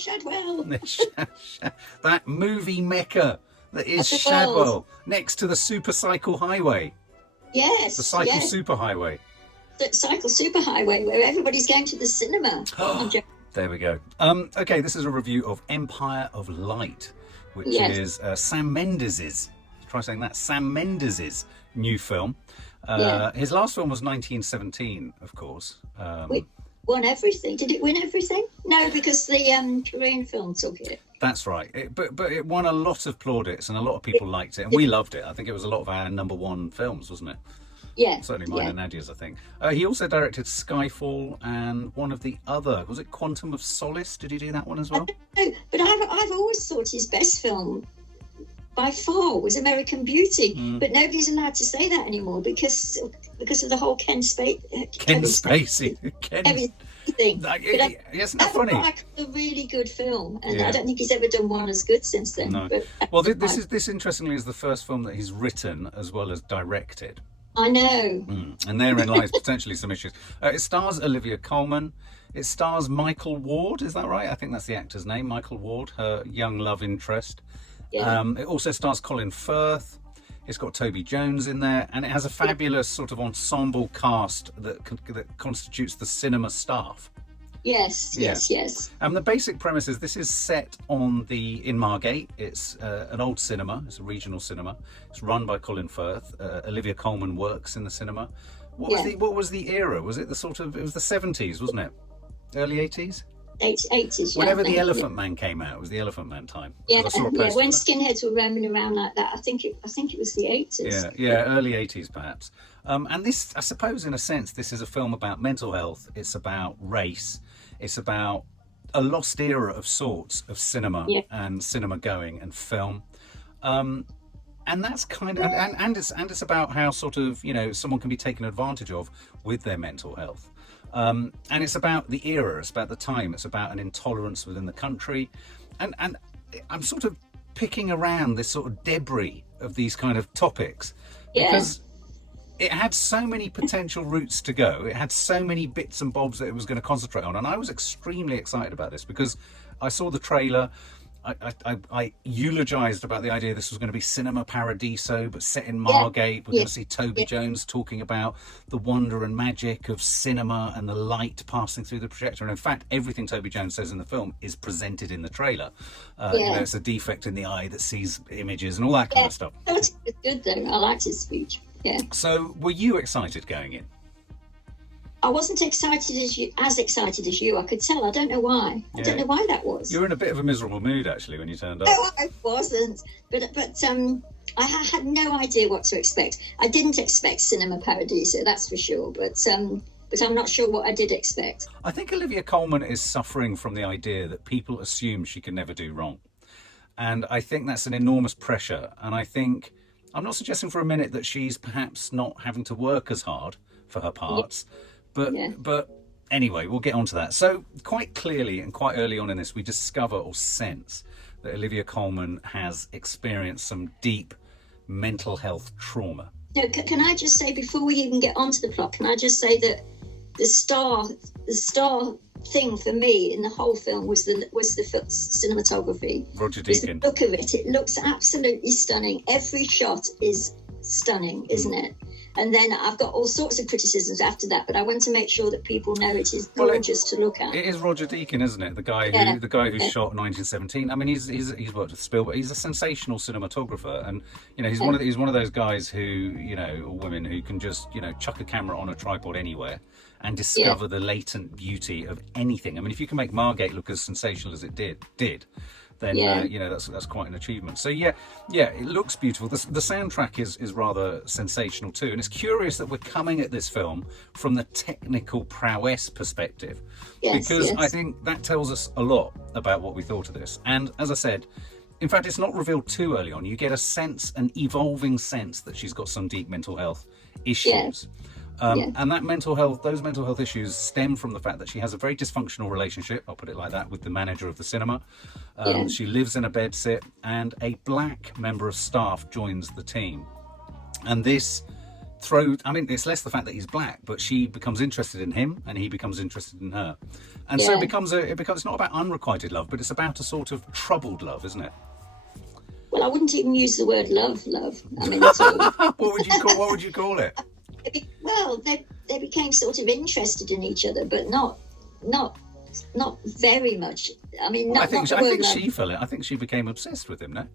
Shadwell. That movie mecca that is Of the Shadwell, world. next to the Super Cycle Highway. Yes. The Cycle Superhighway. The Cycle Superhighway, where everybody's going to the cinema. There we go. Okay, this is a review of Empire of Light, which is Sam Mendes's. Try saying that. Sam Mendes's new film. His last film was 1917, of course. It won everything. Did it win everything? No, because the Korean film took it. That's right. But it won a lot of plaudits, and a lot of people liked it, and we loved it. I think it was a lot of our #1 films, wasn't it? Yeah. Certainly mine and Nadia's, I think. He also directed Skyfall and one of the other, was it Quantum of Solace? Did he do that one as well? No, but I've always thought his best film by far was American Beauty, but nobody's allowed to say that anymore because of the whole Kevin Spacey thing. Isn't that funny? Like a really good film, and I don't think he's ever done one as good since then. No. Well, this interestingly is the first film that he's written as well as directed. I know. And therein lies potentially some issues. It stars Olivia Colman. It stars Micheal Ward, is that right? I think that's the actor's name, Micheal Ward, her young love interest. Yeah. It also stars Colin Firth. It's got Toby Jones in there, and it has a fabulous sort of ensemble cast that constitutes the cinema staff. Yes. The basic premise is this is set in Margate. It's an old cinema. It's a regional cinema. It's run by Colin Firth. Olivia Colman works in the cinema. What was the era? Was it it was the 70s, wasn't it? Early 80s? 80s. Whenever the Elephant Man came out, it was the Elephant Man time. Yeah. When skinheads were roaming around like that, I think it was the 80s. Yeah, early 80s perhaps. And this, I suppose, in a sense, this is a film about mental health. It's about race. It's about a lost era of sorts of cinema and cinema going and film. And that's kind of, and it's about how sort of, someone can be taken advantage of with their mental health. And it's about the era, it's about the time, it's about an intolerance within the country. And I'm sort of picking around this sort of debris of these kind of topics because it had so many potential routes to go. It had so many bits and bobs that it was going to concentrate on. And I was extremely excited about this because I saw the trailer. I eulogized about the idea this was going to be Cinema Paradiso, but set in Margate. We're going to see Toby Jones talking about the wonder and magic of cinema and the light passing through the projector. And in fact, everything Toby Jones says in the film is presented in the trailer. It's a defect in the eye that sees images and all that kind of stuff. That was good though. I liked his speech. Yeah. So were you excited going in? I wasn't as excited as you. I could tell. I don't know why. I don't know why that was. You were in a bit of a miserable mood actually when you turned up. No, I wasn't. But I had no idea what to expect. I didn't expect Cinema Paradiso, that's for sure. But I'm not sure what I did expect. I think Olivia Colman is suffering from the idea that people assume she can never do wrong, and I think that's an enormous pressure. And I think I'm not suggesting for a minute that she's perhaps not having to work as hard for her parts. But anyway, we'll get on to that. So quite clearly and quite early on in this, we discover or sense that Olivia Colman has experienced some deep mental health trauma. No, can I just say, before we even get onto the plot, can I just say that the star thing for me in the whole film was the cinematography. Roger Deakins. The look of it looks absolutely stunning. Every shot is stunning, isn't it? And then I've got all sorts of criticisms after that, but I want to make sure that people know it is gorgeous to look at. It is Roger Deakins, isn't it? The guy who shot 1917. I mean, he's worked with Spielberg. He's a sensational cinematographer, and he's one of those guys who or women who can just chuck a camera on a tripod anywhere and discover the latent beauty of anything. I mean, if you can make Margate look as sensational as it did. Then that's quite an achievement. So it looks beautiful. The soundtrack is rather sensational too, and it's curious that we're coming at this film from the technical prowess perspective, because I think that tells us a lot about what we thought of this. And as I said, in fact, it's not revealed too early on. You get an evolving sense that she's got some deep mental health issues. And those mental health issues stem from the fact that she has a very dysfunctional relationship, I'll put it like that, with the manager of the cinema. She lives in a bedsit, and a black member of staff joins the team. And this it's less the fact that he's black, but she becomes interested in him and he becomes interested in her. And so it becomes not about unrequited love, but it's about a sort of troubled love, isn't it? Well, I wouldn't even use the word love. I mean, at all. What would you call it? Well, they became sort of interested in each other, but not very much. I mean, I think she fell in. I think she became obsessed with him. No.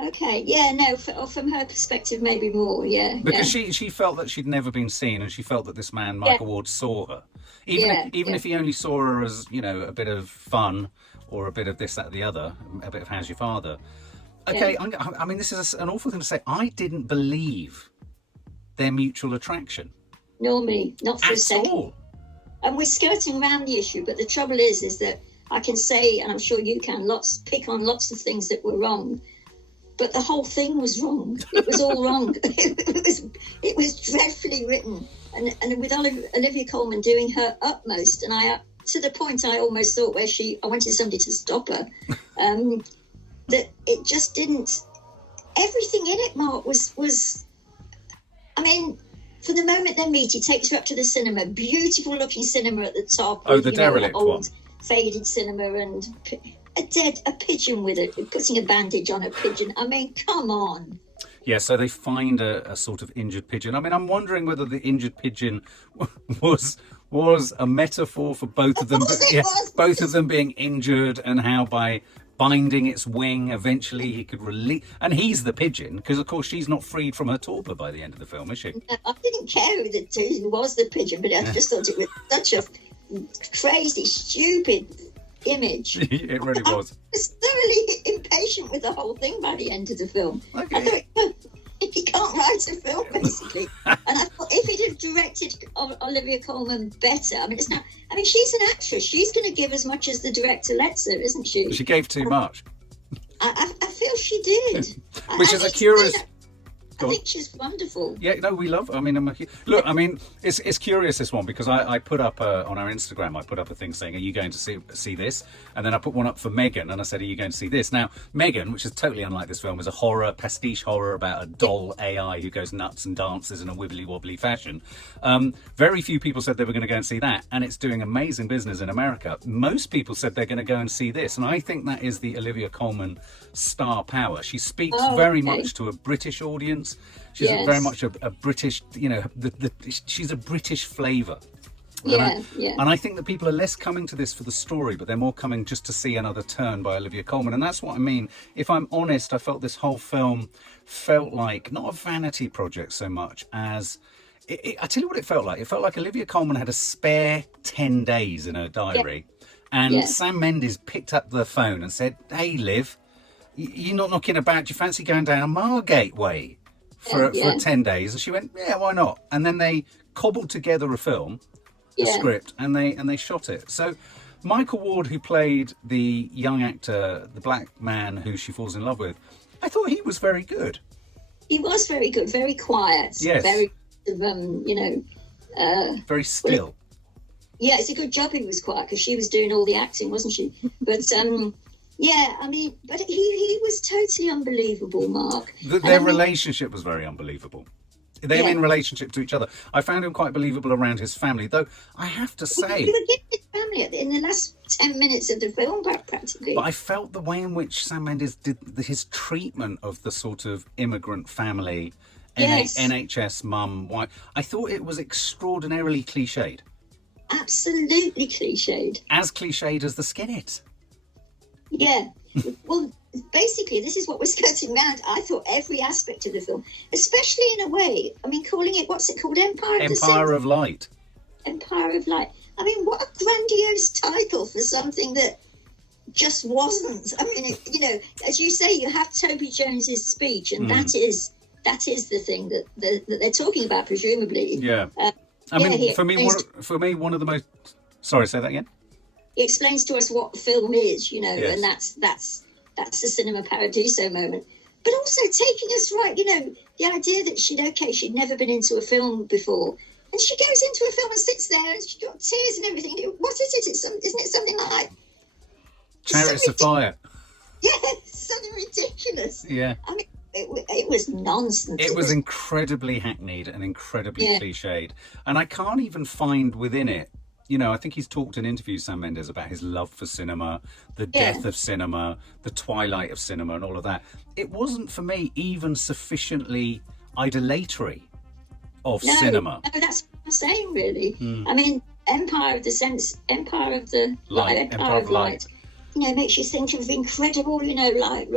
Okay. Yeah. No. From her perspective, maybe more. Yeah. Because she felt that she'd never been seen, and she felt that this man, Micheal Ward, saw her. Even if he only saw her as, you know, a bit of fun or a bit of this, that, or the other, a bit of how's your father. Okay. Yeah. I mean, this is an awful thing to say. I didn't believe their mutual attraction. Nor me. Not for a second. At all. And we're skirting around the issue, but the trouble is that I can say, and I'm sure you can, pick on lots of things that were wrong, but the whole thing was wrong. It was all wrong. It was dreadfully written, and with Olivia Colman doing her utmost, and I to the point I almost thought I wanted somebody to stop her, that it just didn't. Everything in it, Mark, was. I mean. From the moment they meet, he takes her up to the cinema, beautiful looking cinema at the top. Oh, the derelict old, one. Faded cinema, and a pigeon with it, putting a bandage on a pigeon. I mean, come on. Yeah, so they find a sort of injured pigeon. I mean, I'm wondering whether the injured pigeon was a metaphor for both of them. Both of them being injured, and how by binding its wing, eventually he could release. And he's the pigeon, because of course she's not freed from her torpor by the end of the film, is she? No, I didn't care who was the pigeon, but I just thought it was such a crazy, stupid image. It really was. I was thoroughly impatient with the whole thing by the end of the film. Okay. I thought, he can't write a film, basically. And I thought if he'd have directed Olivia Colman better, she's an actress. She's going to give as much as the director lets her, isn't she? She gave too much. I feel she did. Which is a curious... I think she's wonderful. Yeah, no, we love. I mean, look, I mean, it's curious, this one, because I put up on our Instagram, I put up a thing saying, "Are you going to see this?" And then I put one up for Megan, and I said, "Are you going to see this?" Now, Megan, which is totally unlike this film, is a pastiche horror about a doll AI who goes nuts and dances in a wibbly wobbly fashion. Very few people said they were going to go and see that, and it's doing amazing business in America. Most people said they're going to go and see this, and I think that is the Olivia Colman star power. She speaks very much to a British audience. She's very much a British, you know, she's a British flavour. And I think that people are less coming to this for the story, but they're more coming just to see another turn by Olivia Colman. And that's what I mean. If I'm honest, I felt this whole film felt like not a vanity project so much as... I tell you what it felt like. It felt like Olivia Colman had a spare 10 days in her diary. And Sam Mendes picked up the phone and said, "Hey, Liv, you're not knocking about. Do you fancy going down Margate Way for 10 days?" And she went, "Yeah, why not?" And then they cobbled together a film, a script, and they shot it. So Micheal Ward, who played the young actor, the black man who she falls in love with, I thought he was very good. He was very good, very quiet. Yes. Very, very still. Yeah, it's a good job he was quiet, because she was doing all the acting, wasn't she? But but he was totally unbelievable, Mark. Their relationship was very unbelievable. They were in relationship to each other. I found him quite believable around his family, though I have to say... He would give his family in the last 10 minutes of the film, practically. But I felt the way in which Sam Mendes did his treatment of the sort of immigrant family, NHS mum, wife, I thought it was extraordinarily cliched. Absolutely cliched. As cliched as the skinheads. Yeah. Well, basically, this is what we're skirting around. I thought every aspect of the film, especially in a way, I mean, calling it, what's it called? Empire of Light. Empire of Light. I mean, what a grandiose title for something that just wasn't. I mean, as you say, you have Toby Jones's speech, and that is the thing that they're talking about, presumably. Yeah. For me, one of the most... Sorry, say that again? He explains to us what film is, and that's the cinema paradiso moment. But also taking us right, the idea that she'd never been into a film before. And she goes into a film and sits there and she's got tears and everything. What is it? Isn't it something like... Chariots of Fire. Yeah, it's something ridiculous. Yeah. I mean, it was nonsense. It was incredibly hackneyed and incredibly cliched. And I can't even find within it, you know, I think he's talked in interviews, Sam Mendes, about his love for cinema, the death of cinema, the twilight of cinema and all of that. It wasn't, for me, even sufficiently idolatory of cinema. No, that's what I'm saying, really. I mean, Empire of the Light, you know, makes you think of incredible, you know, like...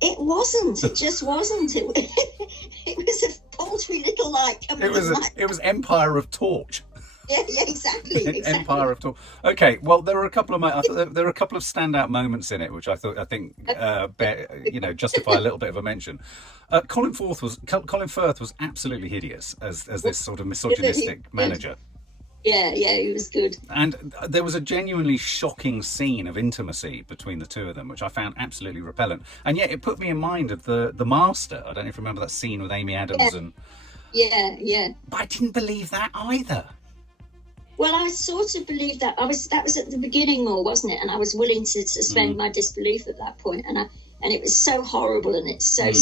It wasn't. It just wasn't. It was a paltry little light coming. It was Empire of Torch. Yeah, exactly. Empire of Torch. Okay, well, there were a couple of standout moments in it, which I think justify a little bit of a mention. Colin Firth was absolutely hideous as this sort of misogynistic manager. Yeah, he was good. And there was a genuinely shocking scene of intimacy between the two of them, which I found absolutely repellent. And yet it put me in mind of the Master. I don't know if you remember that scene with Amy Adams and... Yeah. But I didn't believe that either. Well, I sort of believed that. That was at the beginning more, wasn't it? And I was willing to suspend my disbelief at that point. And it was so horrible, and it's so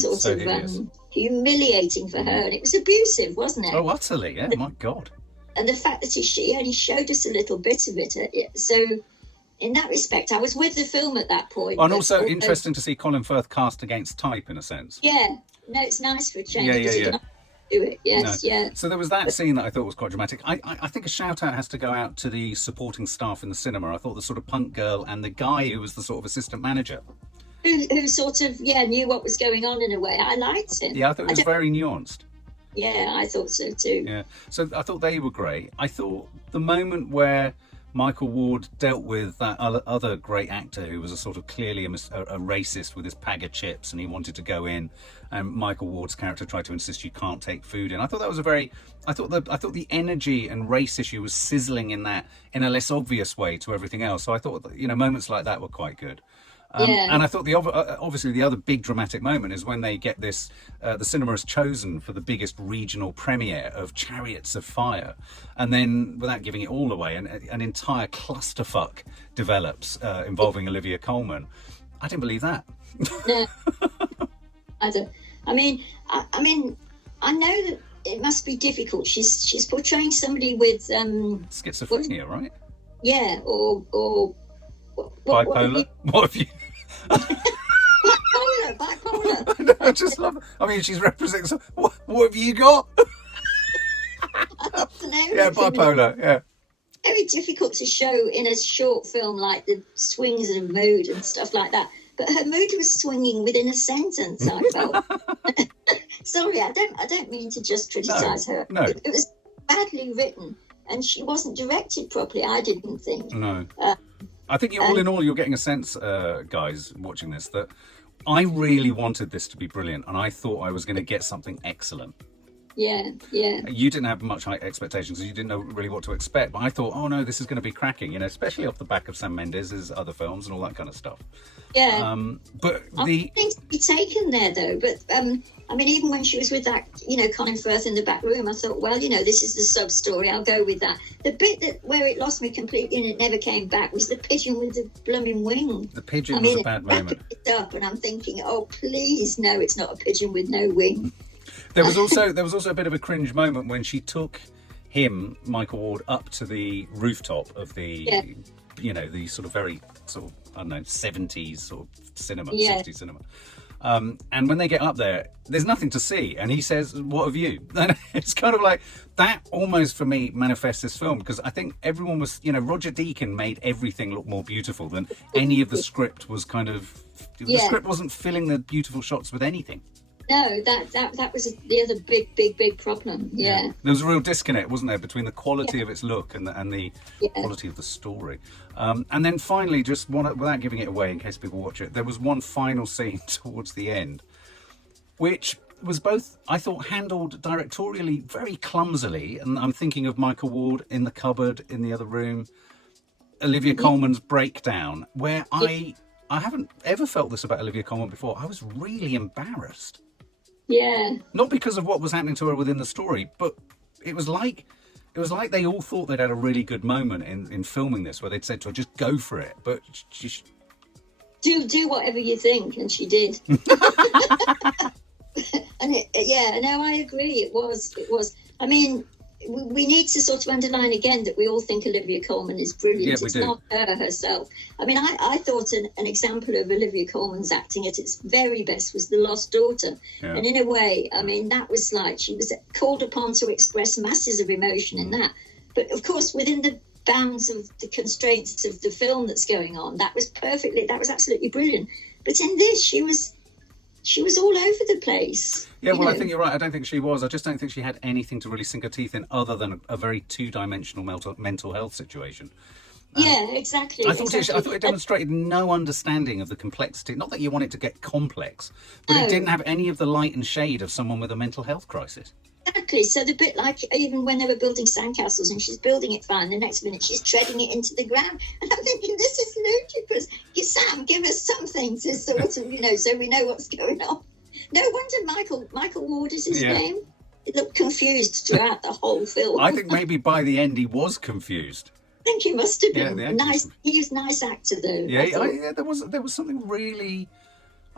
humiliating for her. And it was abusive, wasn't it? Oh, utterly, yeah, my God. And the fact that she only showed us a little bit of it. So in that respect, I was with the film at that point. And also interesting to see Colin Firth cast against type, in a sense. Yeah. No, it's nice for a change. Yeah. Do it. Yes, no. yeah. So there was that scene that I thought was quite dramatic. I think a shout out has to go out to the supporting staff in the cinema. I thought the sort of punk girl and the guy who was the sort of assistant manager. Who sort of, knew what was going on in a way. I liked him. Yeah, I thought it was very nuanced. Yeah, I thought so too. Yeah, so I thought they were great. I thought the moment where Micheal Ward dealt with that other great actor who was a sort of clearly a racist with his bag of chips, and he wanted to go in, and Micheal Ward's character tried to insist you can't take food in. I thought that was I thought the energy and race issue was sizzling in that in a less obvious way to everything else. So I thought, you know, moments like that were quite good. And I thought obviously the other big dramatic moment is when they get this, the cinema is chosen for the biggest regional premiere of Chariots of Fire. And then, without giving it all away, an entire clusterfuck develops involving Olivia Colman. I didn't believe that. No, I don't. I mean, I know that it must be difficult. She's portraying somebody with... schizophrenia, right? Yeah, or bipolar? What have you... bipolar. No, I just love it. I mean, she's representing... What have you got? I don't know. Yeah, bipolar, yeah. Very difficult to show in a short film, like the swings of mood and stuff like that. But her mood was swinging within a sentence, I felt. Sorry, I don't mean to just criticise her. No. It was badly written, and she wasn't directed properly, I didn't think. No. I think all in all, you're getting a sense, guys, watching this, that I really wanted this to be brilliant, and I thought I was going to get something excellent. Yeah. You didn't have much high expectations, you didn't know really what to expect, but I thought, oh no, this is going to be cracking, you know, especially off the back of Sam Mendes' other films and all that kind of stuff. Yeah. But the things to be taken there, though. But I mean, even when she was with that, you know, Colin Firth in the back room, I thought, well, you know, this is the sub story. I'll go with that. The bit where it lost me completely and it never came back was the pigeon with the blooming wing. The pigeon was a bad moment. It up, and I'm thinking, oh please, no, it's not a pigeon with no wing. There was also a bit of a cringe moment when she took him, Micheal Ward, up to the rooftop of the, you know, the sort of very sort of, I don't know, 70s sort of cinema, 60s cinema. And when they get up there, there's nothing to see. And he says, what have you? And it's kind of like, that almost for me manifests this film, because I think everyone was, you know, Roger Deakins made everything look more beautiful than any of the script was kind of, the script wasn't filling the beautiful shots with anything. No, that was the other big problem. Yeah. There was a real disconnect, wasn't there, between the quality of its look and the quality of the story. And then finally, just without giving it away in case people watch it, there was one final scene towards the end, which was both, I thought, handled directorially very clumsily. And I'm thinking of Micheal Ward in the cupboard in the other room, Olivia Colman's breakdown, where I haven't ever felt this about Olivia Colman before. I was really embarrassed. Yeah. Not because of what was happening to her within the story, but it was like they all thought they'd had a really good moment in filming this, where they'd said to her, just go for it. But she do whatever you think, and she did. And no, I agree. It was. I mean, we need to sort of underline again that we all think Olivia Colman is brilliant. Yeah, it's not her herself. I mean, I thought an example of Olivia Colman's acting at its very best was The Lost Daughter. Yeah. And in a way, I mean, that was like she was called upon to express masses of emotion in that. But of course, within the bounds of the constraints of the film that's going on, that was absolutely brilliant. But in this, she was all over the place. Yeah, well, I think you're right. I don't think she was. I just don't think she had anything to really sink her teeth in other than a very two-dimensional mental health situation. Yeah, exactly. I thought it demonstrated no understanding of the complexity. Not that you want it to get complex, but it didn't have any of the light and shade of someone with a mental health crisis. Exactly. So the bit like even when they were building sandcastles and she's building it fine, the next minute she's treading it into the ground. And I'm thinking, this is ludicrous. Sam, give us something to sort of, so we know what's going on. No wonder Micheal Ward is his name. He looked confused throughout the whole film. I think maybe by the end he was confused. I think he must have been. Yeah, nice. He was a nice actor, though. Yeah, there was something really.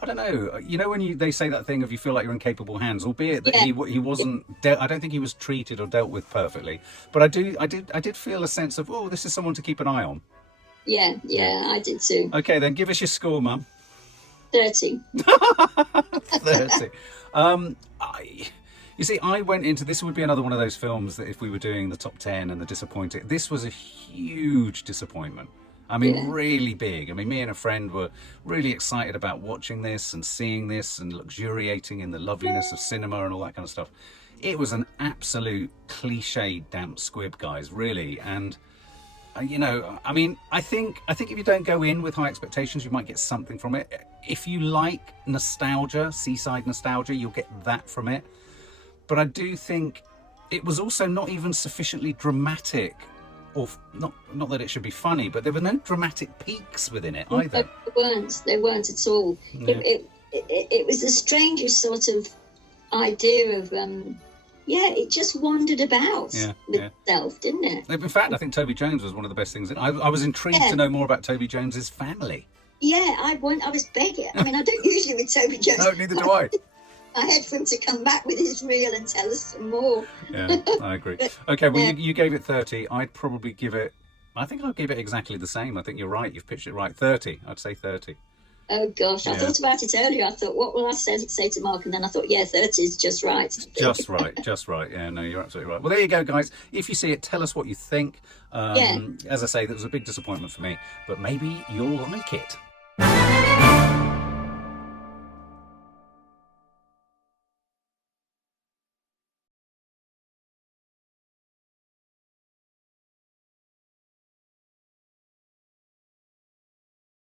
I don't know. You know when they say that thing of you feel like you're in capable hands, albeit that he wasn't. I don't think he was treated or dealt with perfectly. But I did feel a sense of this is someone to keep an eye on. Yeah, I did too. Okay, then give us your score, Mum. 30. 30. You see, I went into this would be another one of those films that if we were doing the top 10 and the disappointing, this was a huge disappointment. I mean, really big. I mean, me and a friend were really excited about watching this and seeing this and luxuriating in the loveliness of cinema and all that kind of stuff. It was an absolute cliched damp squib, guys, really. And, I mean, I think if you don't go in with high expectations, you might get something from it. If you like nostalgia, seaside nostalgia, you'll get that from it. But I do think it was also not even sufficiently dramatic. Or not that it should be funny, but there were no dramatic peaks within it either. There weren't at all. Yeah. It was the strangest sort of idea of it just wandered about with itself, didn't it? In fact, I think Toby Jones was one of the best things. I was intrigued to know more about Toby Jones's family. Yeah, I was begging. I mean, I don't usually with Toby Jones. No, neither do I. I had for him to come back with his reel and tell us some more. Yeah, I agree. Okay, well, you gave it 30. I'd probably give it... I think I'll give it exactly the same. I think you're right. You've pitched it right. 30. I'd say 30. Oh, gosh. I thought about it earlier. I thought, what will I say to Mark? And then I thought, 30 is just right. Just right. Yeah, no, you're absolutely right. Well, there you go, guys. If you see it, tell us what you think. As I say, that was a big disappointment for me. But maybe you'll like it.